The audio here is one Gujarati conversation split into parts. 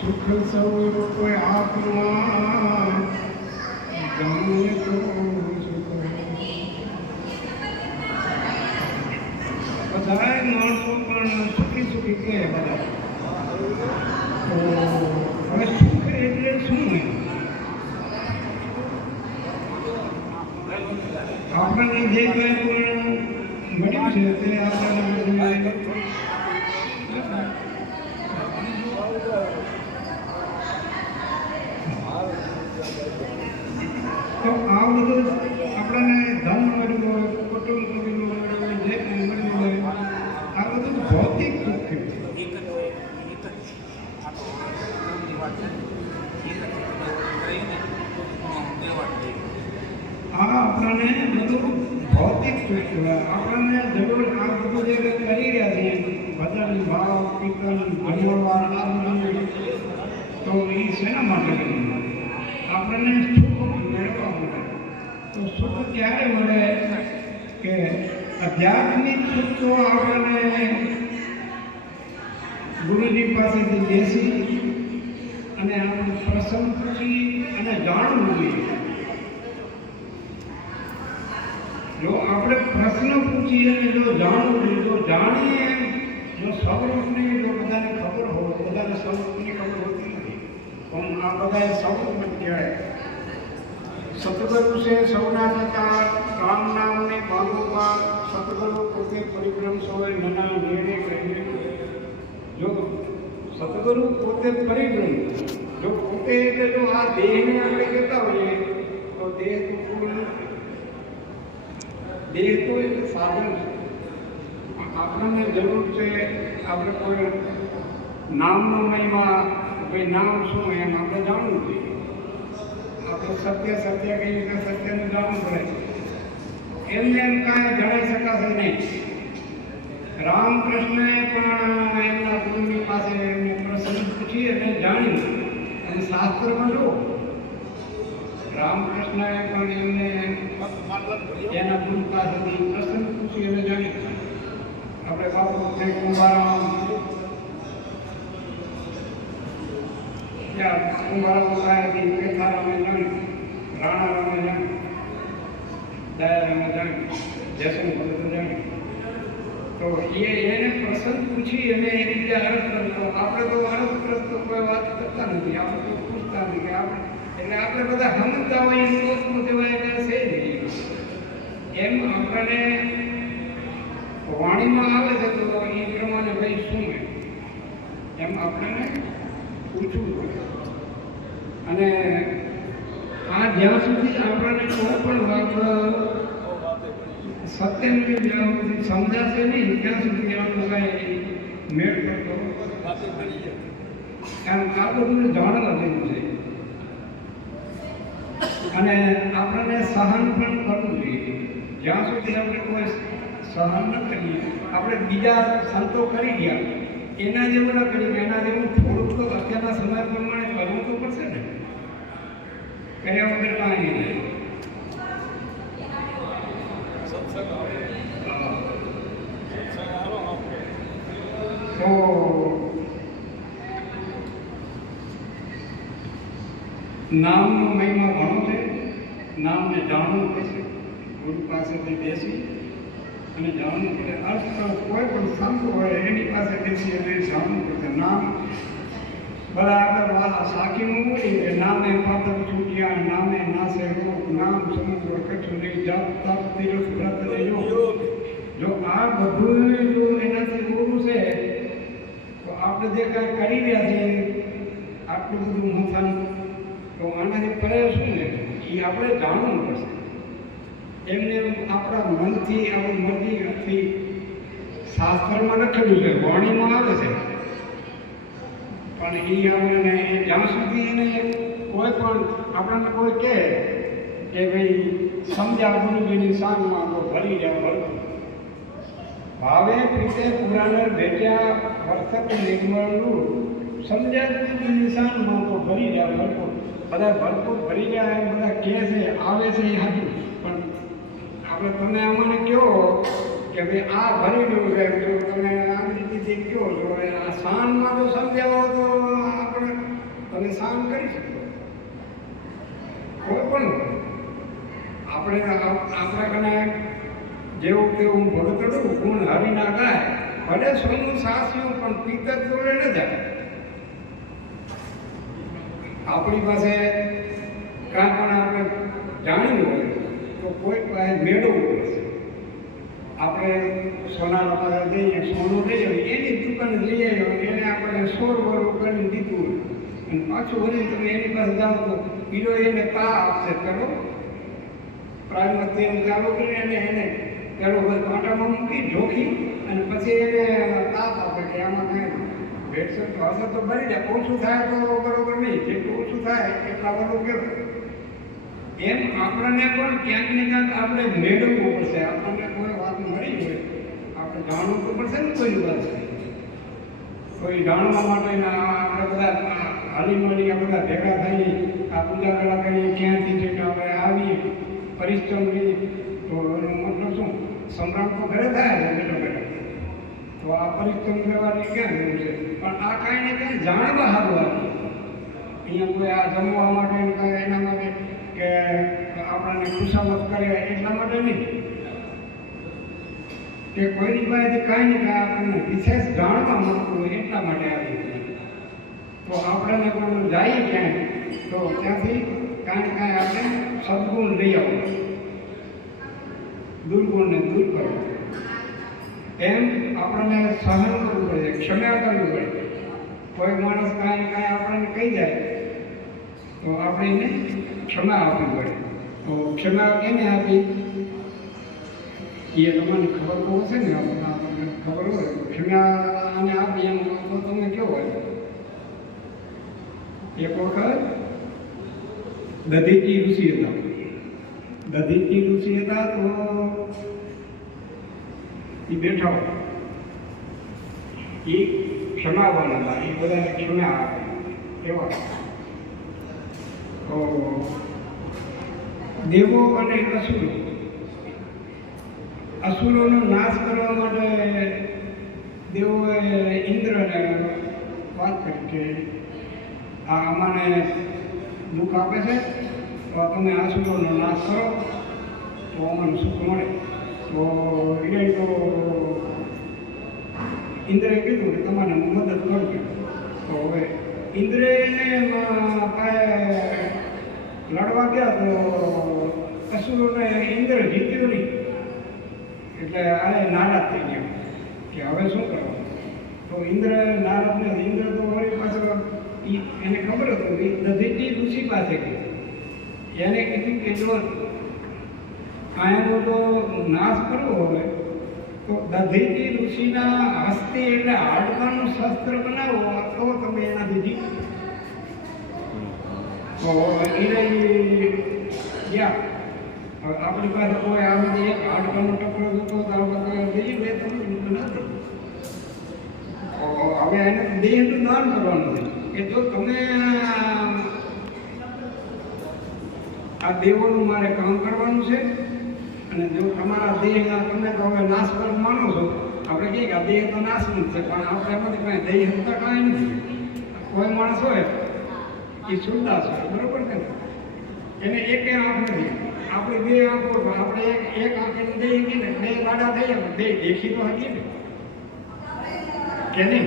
સુખ સ્વરૂપ કોઈ આત્મા ગમે તો બધા માણસો પણ સુખી સુખી કહે બધા. હવે સુખ એટલે શું? આપણને જે કંઈ પણ મળ્યું છે તે આપણને તો આ બધું આપણને ધન મળ્યું હોય, કુટુંબ મળ્યું હોય, જે કંઈ મળ્યું હોય, આ બધું ભૌતિક સુખ છે. આ આપણને બધું ભૌતિક સુખ કહેવાય. આપણને જરૂર આ બધું જે કંઈ કરી રહ્યા છીએ, ભજન ભાવ કીર્તન ભજવવા આ બધું, તો એ શેના માટે આપણને સુખ મેળવવા માટે. તો સુખ ક્યારે મળે કે આધ્યાત્મિક સુખ તો આપણને ગુરુજી પાસેથી બેસી અને આપણે પ્રસંગ પૂછી અને જાણવું જોઈએ. જો આપણે પ્રશ્ન પૂછીએ અને જો જાણવું જોઈએ, જો જાણીએ, જો સ્વરૂપની જો બધાને ખબર હોય, બધાને સ્વરૂપની ખબર હોતી નથી, પણ આ બધા સ્વરૂપ કહેવાય. સતગુરુ છે સૌના થતા રામ નામને પામવા, સતગુરુ પોતે પરિક્રમ સોય નના નેડે કહીએ. જો સતગુરુ પોતે પરિક્રમ, જો પોતે એટલે જો આ દેહને આપણે કહેતા હોઈએ તો દેહ તો પૂર્ણ નથી. દેહ તો એક સાધન છે. આપણને જરૂર છે આપણે કોઈ નામનો મહિમા, ભાઈ નામ શું એમ આપણે જાણવું જોઈએ. આપણે સત્ય સત્ય કહીએ તો સત્યને જાણવું પડે. એમને એમ કાંઈ જણાઈ શકાશે નહીં. રામકૃષ્ણએ પણ એમના ગુરુની પાસે એમને પ્રશ્ન પૂછી અને જાણ્યું. અને શાસ્ત્રમાં જો રામકૃષ્ણએ પણ એમને એના ગુરુ પાસેથી પ્રશ્ન પૂછી અને જાણ્યું. આપણે બાપુ કુંભારામ કુંભારામ પાસેથી પેથારામે જાણ્યું, રાણારામે જાણ્યું, દયારામે જાણ્યું, જયશંકર જાણ્યું. તો એને પ્રસંગ પૂછી અને એ રીતે અરજ કરતો. આપણે તો અરજ તો કોઈ વાત કરતા નથી, આપણે તો પૂછતા નથી કે આપણે, એટલે આપણે બધા સમજતા હોય એમ વસ્તુ કહેવાય એટલે છે નહીં. એમ આપણને વાણીમાં આવે છે તો એ પ્રમાણે ભાઈ શું એમ આપણને પૂછવું પડે. અને આ જ્યાં સુધી આપણને કોઈ પણ વાત સત્યની જ્યાં સુધી સમજાશે નહીં ત્યાં સુધી આપણે કાંઈ મેળ કરતો એમ આ બધું જાણવા જેવું છે. અને આપણને સહન પણ કરવું જોઈએ. જ્યાં સુધી આપણે કોઈ સહન ન કરીએ, આપણે બીજા સંતો કરી ગયા એના જેવું ન કરીએ, એના જેવું થોડુંક તો અત્યારના સમય પ્રમાણે કરવું તો પડશે ને. કર્યા વગર કાંઈ નહીં. તો નામનો મહિમા ઘણો છે. નામને જાણવું પડશે, ગુરુ પાસેથી બેસી અને જાણવું પડે. અર્થ કોઈ પણ સંત હોય એની પાસે બેસી અને જાણવું પડશે. નામ બધા આપણે સાખીમાં બોલી કે નામે પાત્ર છૂટ્યા, નામે નાસે રોગ, નામ સમુદ્ર કચ્છું નહીં, જપ તપ તીરથ વ્રત ને યોગ. જો આ બધું જો એનાથી ગુરુ છે તો આપણે જે કાંઈ કરી રહ્યા છીએ આટલું બધું મથન, તો આનાથી પરે શું ને એ આપણે જાણવું પડશે. એમને આપણા મનથી આપણી મરજીથી શાસ્ત્રમાં લખેલું છે, વાણીમાં આવે છે, પણ એ આપણને જ્યાં સુધી એને કોઈ પણ આપણને કોઈ કહે કે ભાઈ સમજ્યા ગુરુજીની શાનમાં તો ભરી જાય ભરતું ભાવે પ્રીતે પુરાણ ભેટ્યા વર્ષક નિર્મળનું સમજ્યા ગુરુજીની શાનમાં તો ભરી જાય ભરપૂર. બધા ભરપૂર ભરી જાય બધા કહે છે આવે છે એ સાચું, પણ આપણે તમે અમને કહો કે ભાઈ આ ભરી રહ્યું છે, જો તમે આવી રીતે કહો છો, આ શાનમાં તો સમજાવો તો આપણે તમે શાન કરી શકો. કોઈ પણ આપણે કને જેવું તેવું ભગતડું ગુણ હરિના ગાય, ભલે સોનું સાસ્યું પણ પિત્તર જોડે ન જાય. આપણી પાસે કાંઈ પણ આપણે જાણ્યું હોય તો કોઈ પાસે મેળવવું પડશે. આપણે સોનાના પાસે જઈએ, સોનું લઈ આવીએ, એની દુકાને લઈ આવ્યો, એને આપણે 16 વર્ષ કરીને દીધું હોય અને પાછું વળી તમે એની પાસે જાઓ તો બીજો એને તા આપશે. પેલો પ્રાઇમર તેલ ચાલુ કરીને એને પેલો કાંટામાં મૂકી જોખી અને પછી એને તાપ આપે કે આમાં કાંઈ ભેટશે તો હશે તો ભરી જાય, ઓછું થાય તો બરોબર નહીં, જેટલું ઓછું થાય એટલા બધું કહેવાય. એમ આપણને પણ ક્યાંક ને ક્યાંક આપણે મેળવવું પડશે. આપણને કોઈ વાત મળી હોય આપણે જાણવું તો પડશે ને. કોઈ વાત કોઈ જાણવા માટેના આપણે બધા હાલી મળી બધા ભેગા થઈ આ પૂજા કલા કરીએ, ક્યાંથી છે કે આપણે આવીએ પરિશ્રમ કરીએ તો એનો મતલબ શું? સંભ્રામ તો ઘરે થાય છે બેઠો બેઠા, તો આ પરિશ્રમ કરવાની ક્યાં જરૂર છે? પણ આ કાંઈ ને કાંઈ જાણવા સારું આવી અહીંયા કોઈ આ જમવા માટે કાંઈ એના માટે કે આપણને ખુશામત કરે એટલા માટે નહીં, કે કોઈની પાસેથી કાંઈ ને કાંઈ આપણને વિશેષ જાણવા મળતું હોય એટલા માટે આવી. તો આપણને કોઈ જાય ક્યાંય તો ત્યાંથી કાંઈ ને કાંઈ આપણે સદગુણ લઈ આવું, દુર્ગુણને દૂર કરવું. એમ આપણને સહન કરવું પડે, ક્ષમા કરવી પડે. કોઈ માણસ કાંઈ ને કાંઈ આપણને કહી જાય તો આપણે એને ક્ષમા આપવી પડે. તો ક્ષમા કેને આપી એ તમને ખબર તો હશે ને, આપણને ખબર હોય ક્ષમા આને આપી એમ તો તમે કેવો હોય. એક વખત દધીચી ઋષિ હતા. દધીચી ઋષિ હતા તો એ બેઠા હોય, એ ક્ષમાવાન હતા, એ બધાને ક્ષમા આપે એવા. તો દેવો અને અસુરોનો નાશ કરવા માટે દેવોએ ઇન્દ્રને વાત કરી કે આ અમને દુઃખ આપે છે તો તમે અસુરોનો નાશ કરો તો અમને સુખ મળે. તો એ તો ઇન્દ્રએ કીધું કે તમારે મદદ કરવી. તો હવે ઇન્દ્રને લડવા ગયા તો અસુરોને ઇન્દ્ર જીત્યો નહીં, એટલે આ નારાજ થઈ ગયા કે હવે શું કરવાનું. તો ઇન્દ્ર નારાજ ને ઇન્દ્ર તો વળી પાછળ એને ખબર હતું કે દધીચી ઋષિ પાસે ગઈ, એને કીધું કે જો આયાનો તો નાશ કરવો હોય તો દધીચી ઋષિના હસ્તે એટલે હાડકાનું શસ્ત્ર બનાવો તો તમે એનાથી જીતો. તો એને ગયા. હવે આપણી પાસે કોઈ આવી એક હાડકાનો ટુકડો જોતો તો આપણે દઈએ બે તમે નથી. હવે એને દેહનું દાન કરવાનું છે કે જો તમે આ દેવોનું મારે કામ કરવાનું છે અને જો તમારા દેહના તમે તો હવે નાશ પર માનો છો. આપણે કહીએ કે આ દેહ તો નાશનું જ છે, પણ આપણે એમાંથી કાંઈ દેહ હતા કાંઈ નથી. કોઈ માણસ હોય એ સુરદાસ હોય, બરોબર છે ને, એને એક આંખ નથી. આપણે બે આંખો આપણે એક આંખને દઈ શકીએ ને, બે ગાડા થઈએ બે દેખી તો શકીએ ને કે નહીં,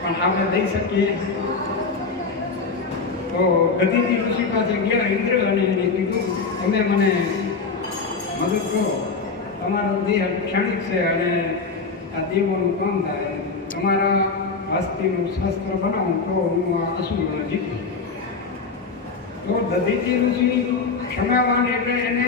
પણ આપણે દઈ શકીએ. તો દધીચી ઋષિ પાસે ગયા ઇન્દ્ર અને એને કીધું તમે મને મદદ કરો, તમારો દેહ ક્ષણિક છે અને આ દેવોનું કામ થાય, તમારા હસ્તીનું શસ્ત્ર બનાવું તો હું આ અસુરોને જીતું. તો દધીચી ઋષિ ક્ષમાવાન એટલે એને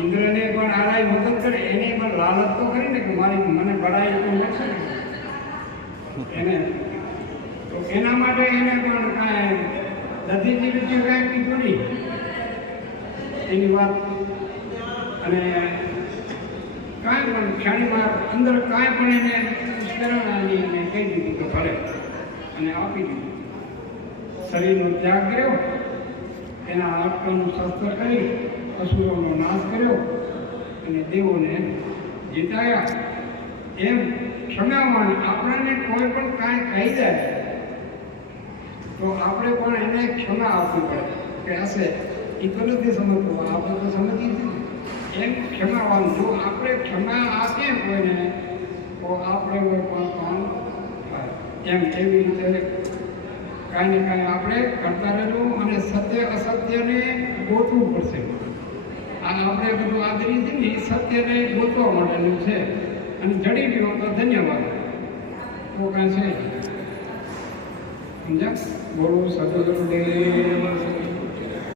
ઇન્દ્રને પણ આરાય મદદ કરે, એને પણ લાલચ તો કરીને કે મારી મને બળાઈ તો મળશે ને એને. તો એના માટે એને પણ કાંઈ દધીચી ઋષિ કાંઈ કીધું નહીં એની વાત, અને કાંઈ પણ ક્ષણિમાં અંદર કાંઈ પણ એને પ્રેરણાની એને કહી દીધું કે ભલે, અને આપી દીધું. શરીરનો ત્યાગ કર્યો, એના આત્માનું શસ્ત્ર કરી અસુરોનો નાશ કર્યો અને દેવોને જીતાયા. એમ ક્ષમાવાન આપણને કોઈ પણ કાંઈ કહી જાય તો આપણે પણ એને ક્ષમા આપવી પડે કે હશે એ તો નથી સમજતું, આપણે તો સમજીએ છીએ. એમ ક્ષમાવાન જો આપણે ક્ષમા આપીએ કોઈને તો આપણે કોઈ પણ કામ થાય. એમ એવી રીતે કાંઈ ને કાંઈ આપણે કરતા રહેવું અને સત્ય અસત્યને ગોતવું પડશે. આ આપણે બધું આદરી છે ને એ સત્યને ગોતવા માટેનું છે અને જડી ગયો તો ધન્યવાદ. તો કાંઈ છે સમજ્યા? બોલો સદગુરુદેવ.